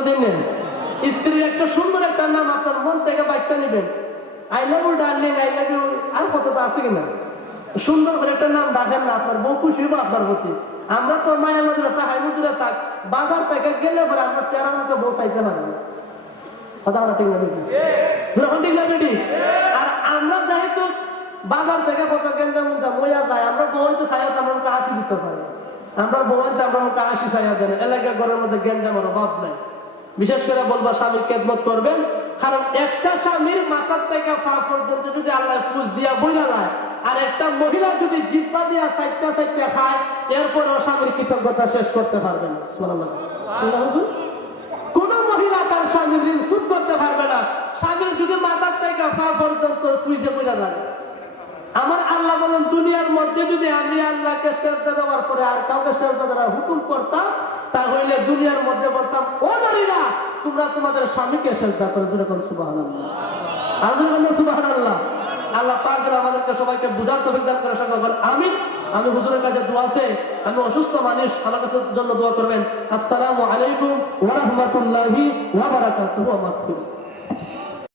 কোনোদিন নেন। স্ত্রীর একটা সুন্দর একটা নাম আপনার মন থেকে বাচ্চা নেবেন, I love you darling, I love you, আর কত তো আছে কিনা, সুন্দর করে একটা নাম ডাকেন না, আপনার বউ খুশি হবো আপনার প্রতি। আমরা তো মায়া মজুরা থাক, হাই মজুরা থাক, বাজার থেকে গেলে পরে আমরা চেহারা মুখে বউ চাইতে পারি না, কথা বলা ঠিক না বেটি? যখন ঠিক না বেটি? আর আমরা যেহেতু বাজার থেকে কত গেঞ্জা মুঞ্জা বইয়া যায়, আমরা বউতে ছায়া আমরা মুখে হাসি দিতে পারি, আমরা বউতে আমরা মুখে হাসি ছায়া দেন, এলাকার ঘরের মধ্যে গেঞ্জা আমার অভাব নাই। বিশেষ করে বলবো স্বামীর খেদমত করবেন, কারণ একটা স্বামীর মাথার থেকে পা পর্যন্ত যদি আল্লাহ পুষ দিয়া বইলা যায়, আর একটা মহিলা যদি জিব্বা দিয়া সাইটটা সাইটটা খায়, এরপরেও স্বামীর কৃতজ্ঞতা শেষ করতে পারবে না। কোন মহিলা তার স্বামীর ঋণ শোধ করতে পারবে না স্বামীর যদি মাথার থেকে পা পর্যন্ত সুইচে বইলা যায়। আমার আল্লাহ বলেন, দুনিয়ার মধ্যে যদি আমি আল্লাহকে শ্রদ্ধা দেওয়ার পরে আর কাউকে শ্রদ্ধা দেওয়ার হুকুম করতাম, তাহলে দুনিয়ার মধ্যে বলতাম, ও নারীরা তোমরা তোমাদের স্বামীকে শ্রদ্ধা করো। যেরকম সুবহানাল্লাহ, আর যেরকম সুবহানাল্লাহ। আল্লাহ পাক যেন আমাদেরকে সবাইকে বুঝার তৌফিক দান করে। সকল আমিন। আমি হুজুরের কাছে দোয়া আছে, আমি অসুস্থ মানুষ, আমার কাছে জন্য দোয়া করবেন। আসসালামু আলাইকুম ওয়া রাহমাতুল্লাহি ওয়া বারাকাতুহু।